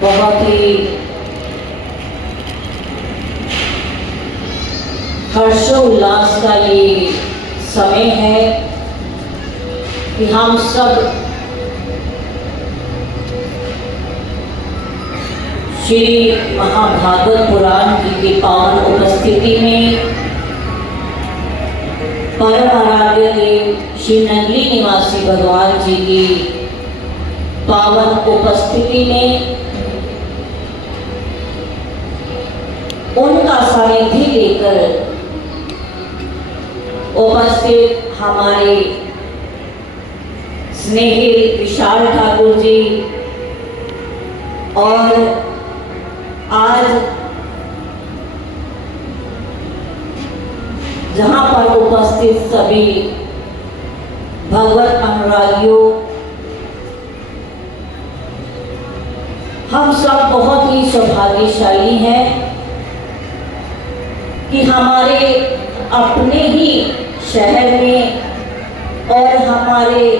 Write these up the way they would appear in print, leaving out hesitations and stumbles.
बहुत ही हर्षोल्लास का ये समय है कि हम सब श्री महाभागवत पुराण जी की पावन उपस्थिति में परम आराध्य देव श्री नंगली निवासी भगवान जी की पावन उपस्थिति में उनका सानिध्य लेकर उपस्थित हमारे स्नेही विशाल ठाकुर जी और आज जहां पर उपस्थित सभी भगवत अनुरागियों, हम सब बहुत ही सौभाग्यशाली हैं कि हमारे अपने ही शहर में और हमारे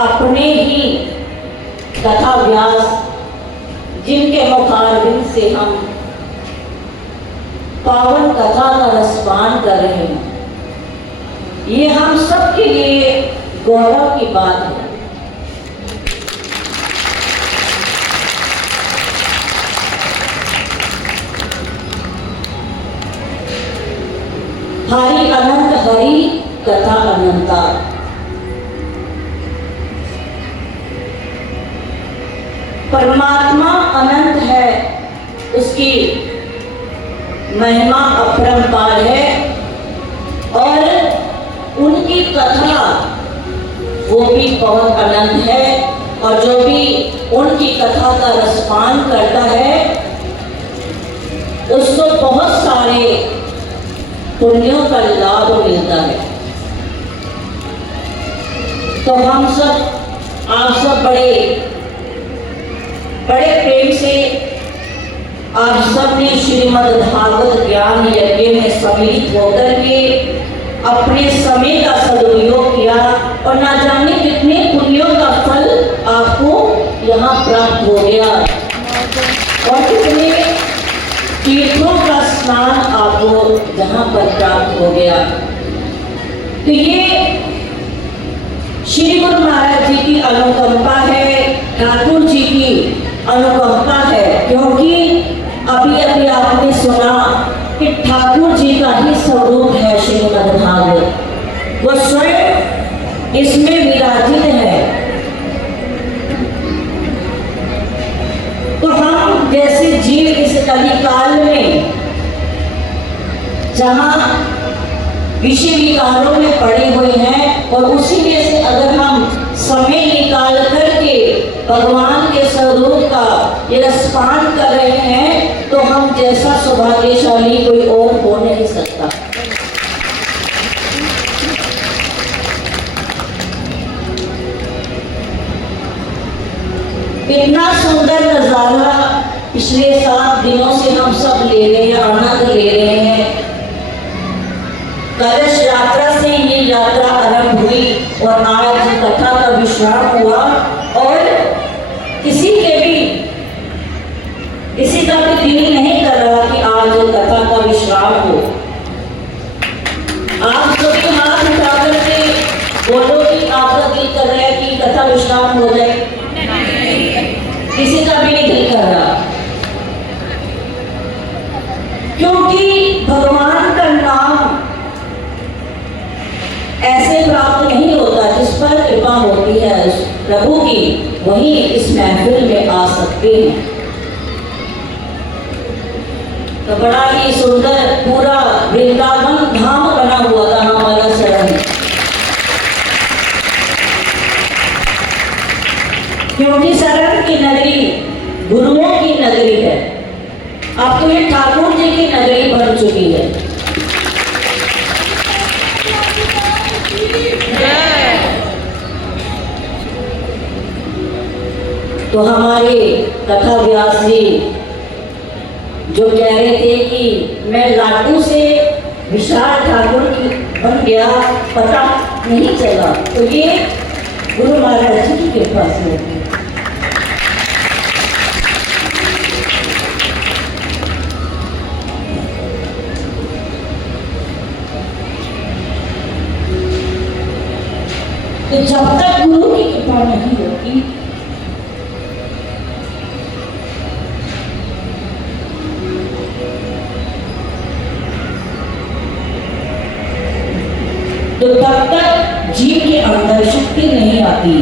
अपने ही कथा व्यास जिनके मुखारबिंद से हम पावन कथा का रसपान कर रहे हैं, ये हम सब के लिए गौरव की बात है। हरि अनंत हरि कथा अनंता। परमात्मा अनंत है, उसकी महिमा अपरंपार है और उनकी कथा वो भी बहुत अनंत है और जो भी उनकी कथा का रसपान करता है उसको बहुत सारे पुण्यों का लाभ मिलता है। तो हम सब आप सब बड़े प्रेम से आप सब ने श्रीमद् भागवत ज्ञान यज्ञ में सम्मिलित होकर के अपने समय का सदुपयोग किया और ना जाने कितने पुण्यों का फल आपको यहाँ प्राप्त हो गया और कितने तीर्थों का स्नान आपको जहाँ पर प्राप्त हो गया। तो ये श्री गुरु महाराज जी की अनुकंपा है, ठाकुर जी की अनुकंपा है, क्योंकि अभी अभी आपने सुना कि ठाकुर जी का ही स्वरूप है श्रीमद् भागवत, वो स्वयं इसमें विराजित है। तो हम जैसे जीव इस कलिकाल में जहाँ विषय विकारों में पड़े हुए हैं और उसी में से अगर हम समय निकाल करके भगवान के स्वरूप का ये रसपान कर रहे हैं तो हम जैसा सौभाग्यशाली कोई और हो नहीं सकता। इतना सुंदर नजारा पिछले 7 दिनों से हम सब ले रहे हैं, आनंद ले रहे हैं। कलश यात्रा से ये यात्रा आरंभ हुई और आज कथा का विश्राम हुआ और किसी का भी दिल नहीं कर रहा कि आज कथा का विश्राम हो। आप सभी हाथ उठा करके बोलो कि आपका दिल कर रहा है कि कथा विश्राम हो जाए। किसी का भी नहीं दिल कर रहा, क्योंकि भगवान का नाम ऐसे प्राप्त नहीं होता, जिस पर कृपा होती है प्रभु की, वही इस महफिल में आ सकते हैं। तो बड़ा ही सुंदर पूरा वृंदावन धाम बना हुआ था हमारा शरण, क्योंकि शरण की नगरी गुरुओं की नगरी है। अब तो ये ठाकुर जी की नगरी बन चुकी है। तो हमारे कथा व्यास जी जो कह रहे थे कि मैं लाडू से विशाल ठाकुर की बन गया, पता नहीं चला, तो ये गुरु महाराज जी की कृपा से होती है। कृपा नहीं होती तो तब तक जीव के अंदर शक्ति नहीं आती।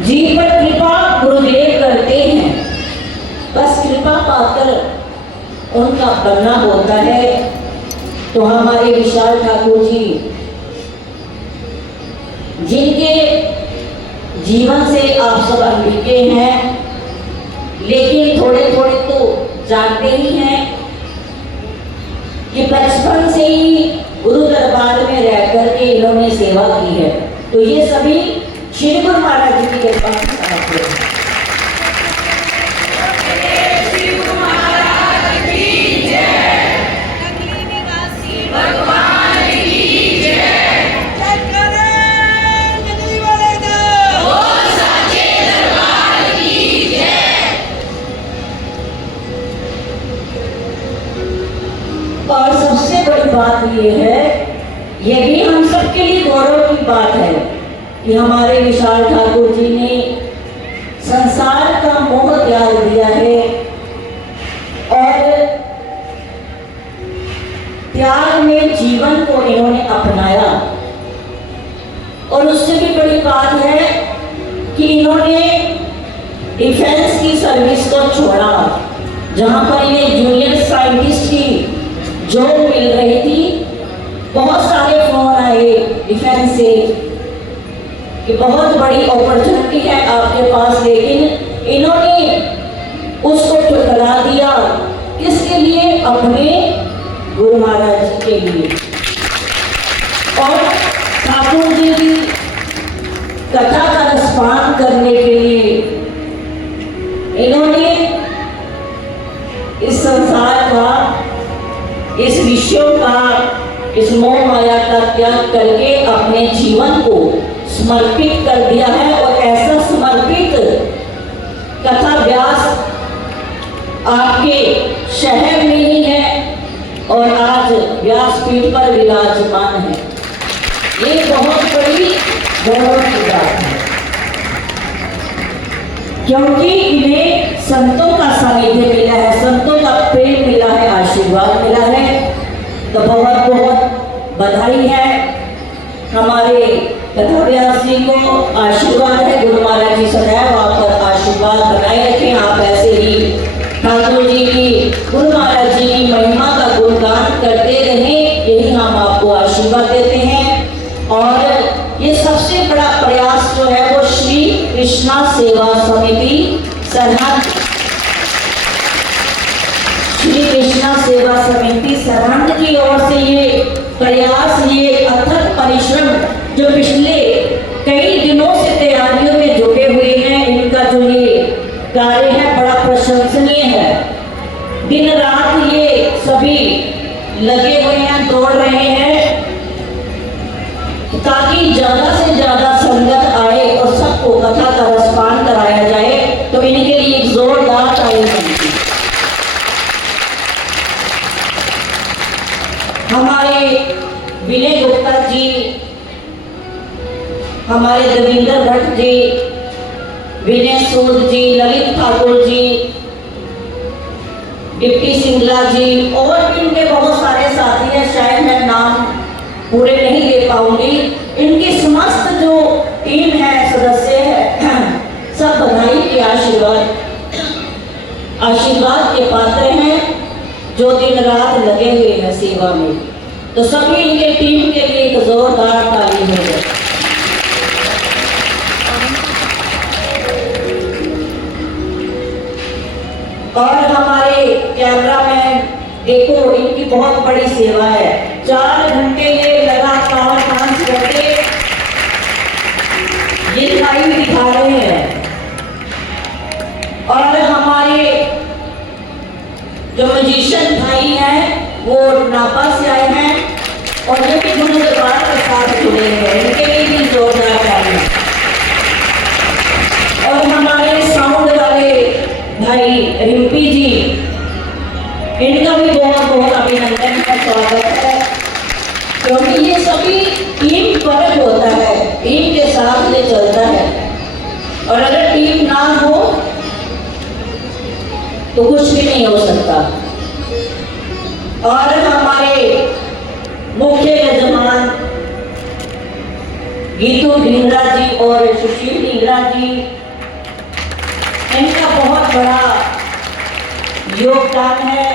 जीव पर कृपा गुरुदेव करते हैं, बस कृपा पाकर उनका बनना होता है। तो हमारे विशाल ठाकुर जी, जिनके जीवन से आप सब अनभिज्ञ हैं, लेकिन थोड़े थोड़े तो जानते ही हैं कि बचपन से ही गुरु दरबार में रह करके इन्होंने सेवा की है। तो ये सभी श्री गुरु महाराज जी की कृपा से हैं। और सबसे बड़ी बात ये है, ये भी हम सबके लिए गौरव की बात है कि हमारे विशाल ठाकुर जी ने संसार का मोह त्याग दिया है और त्याग में जीवन को इन्होंने अपनाया। और उससे भी बड़ी बात है कि इन्होंने डिफेंस की सर्विस को छोड़ा, जहां पर इन्हें जूनियर साइंटिस्ट की जॉब मिल रही थी। बहुत सारे फोन आए डिफेंस से कि बहुत बड़ी अपॉर्चुनिटी है आपके पास, लेकिन इन्होंने उसको ठुकरा दिया। किसके लिए? अपने गुरु महाराज जी के लिए। और ठाकुर जी की कथा का रसपान करने के लिए इन्होंने इस संसार का, इस विश्व का, इस मोह माया का त्याग करके अपने जीवन को समर्पित कर दिया है। और ऐसा समर्पित कथा व्यास आपके शहर में ही है और आज व्यासपीठ पर विराजमान है। ये बहुत बड़ी गौरव की बात है, क्योंकि इन्हें संतों का सानिध्य मिला है, संतों का प्रेम मिला है, आशीर्वाद मिला है। तो बहुत बहुत बधाई है हमारे कथा व्यास जी को। आशीर्वाद है, गुरु महाराज जी सदैव आप पर आशीर्वाद बनाए रखें। आप ऐसे ही ठाकुर जी की, गुरु महाराज जी की महिमा का गुणगान करते रहें, यही हम आपको आशीर्वाद देते हैं। और ये सबसे बड़ा प्रयास जो है वो श्री कृष्णा सेवा समिति सरहद, श्री कृष्णा सेवा समिति सरहद की ओर से ये प्रयास, ये अथक परिश्रम जो पिछले कई दिनों से तैयारियों में जुटे हुए हैं, इनका जो ये कार्य है बड़ा प्रशंसनीय है। दिन रात ये सभी लगे हुए हैं, दौड़ रहे हैं ताकि ज्यादा से ज्यादा संगत आए और सबको कथा का रसपान कराया जाए। तो इनके लिए एक जोरदार ताली बनेगी। हमारे विनय गुप्ता जी, हमारे देवेंद्र भट्ट जी, विनय सूद जी, ललित ठाकुर जी, डिप्टी सिंगला जी और भी इनके बहुत सारे साथी हैं, शायद मैं नाम पूरे नहीं दे पाऊंगी। इनकी समस्त जो टीम है, सदस्य है, सब बधाई के आशीर्वाद के पात्र हैं, जो दिन रात लगे हुए हैं सेवा में। तो सभी इनके टीम के लिए एक जोरदार ताली है। और हमारे कैमरामैन देखो, इनकी बहुत बड़ी सेवा है। 4 घंटे ये लगातार डांस करके ये लाइव दिखा रहे हैं। और हमारे जो म्यूजिशियन भाई हैं वो नापा से आए हैं और ये भी गुरु दरबार के साथ जुड़े हैं, इनके लिए भी जोरदार ताली। और हमारे साउंड वाले भाई रिम्पी जी, इनका भी बहुत बहुत अभिनंदन का स्वागत है, क्योंकि ये सभी टीम वर्क होता है, टीम के साथ ये चलता है। और अगर टीम ना हो तो कुछ भी नहीं हो सकता। और हमारे मुख्य यजमान गीतू ढींगरा जी और सुशील ढींगरा जी, इनका बहुत बड़ा योगदान है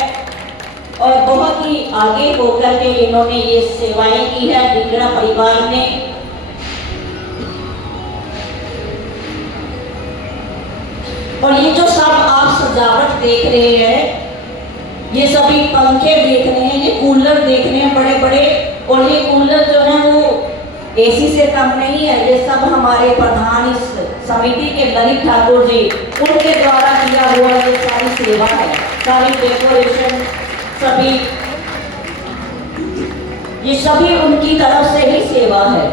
और बहुत ही आगे होकर के इन्होंने ये सेवाएं की है ढींगरा परिवार ने। और ये जो सब आप सजावट देख रहे हैं, ये सभी पंखे देख रहे हैं, ये कूलर देख रहे हैं बड़े बड़े, और ये कूलर जो है वो एसी से कम नहीं है। ये सब हमारे प्रधान इस समिति के ललित ठाकुर जी, उनके द्वारा किया हुआ ये सारी सेवा है, सारी डेकोरेशन सभी, ये सभी उनकी तरफ से ही सेवा है,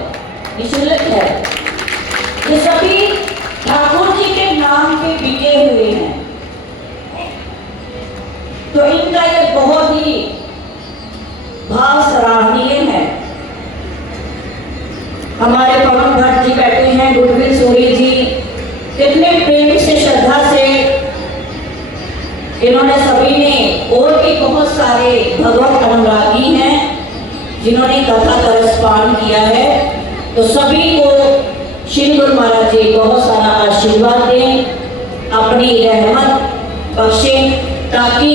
निःशुल्क है। ये सभी ठाकुर जी के नाम पे बिके हुए हैं। तो इनका ये बहुत ही भाव सराहनीय है। हमारे पवन भट्ट जी बैठे हैं, गुडविल सूरी जी, कितने प्रेम से श्रद्धा से इन्होंने सभी ने, और भी बहुत सारे भगवत अनुरागी हैं जिन्होंने कथा का रसपान किया है। तो सभी को श्री गुरु महाराज जी बहुत सारा आशीर्वाद दें, अपनी रहमत बख्शें, ताकि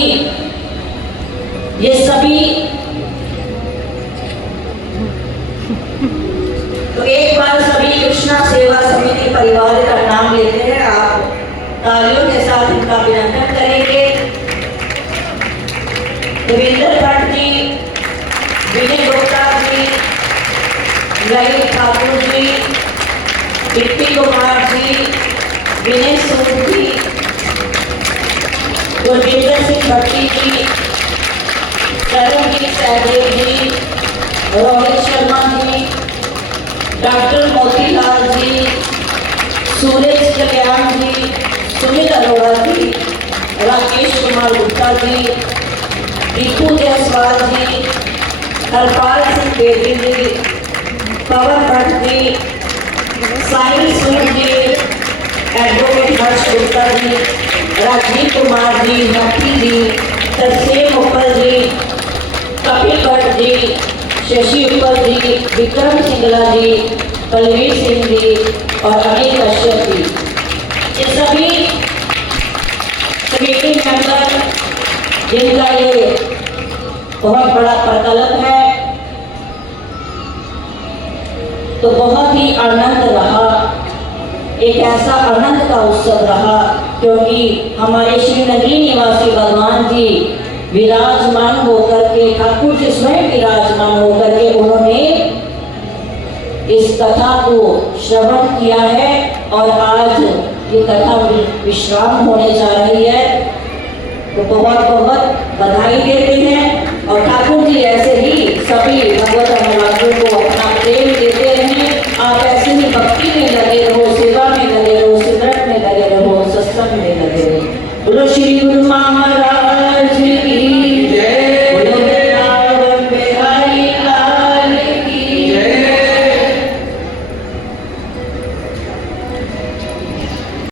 ये सभी, तो एक बार सभी कृष्णा सेवा समिति परिवार का नाम लेते हैं, आप तालियों के साथ इनका अभिनंदन करेंगे। देवेंद्र भट्ट जी, विनय गुप्ता जी, ललित ठाकुर जी, बिट्टी कुमार जी, विनय सूद जी, गुरविंदर सिंह भट्टी जी, तरनजीत सहदेव जी, रोहित शर्मा जी, डॉक्टर मोतीलाल जी, सूरज कल्याण जी, सुनील अरोड़ा जी, राकेश कुमार गुप्ता जी, दीपू जायसवाल जी, हरपाल सिंह बेदी जी, पवन भट्ट जी, साहिल सूद जी, एडवोकेट हर्ष गुप्ता जी, राजीव कुमार जी, नक्की जी, तरसेम उपल जी, कपिल भट्ट जी, शशि उपल जी, विक्रम सिंगला जी, बलवीर सिंह जी और अनिल कश्यप जी, ये सभी कमेटी मेंबर जिनका ये बहुत बड़ा प्रकल्प है। तो बहुत ही आनंद रहा, एक ऐसा आनंद का उत्सव रहा, क्योंकि हमारे श्री नगरी निवासी भगवान जी विराजमान होकर के, ठाकुर जी स्वयं विराजमान होकर के उन्होंने इस कथा को श्रवण किया है और आज ये कथा विश्राम होने जा रही है। तो बहुत बहुत बधाई देते हैं और ठाकुर जी ऐसे ही सभी भगवत अनुरागियों को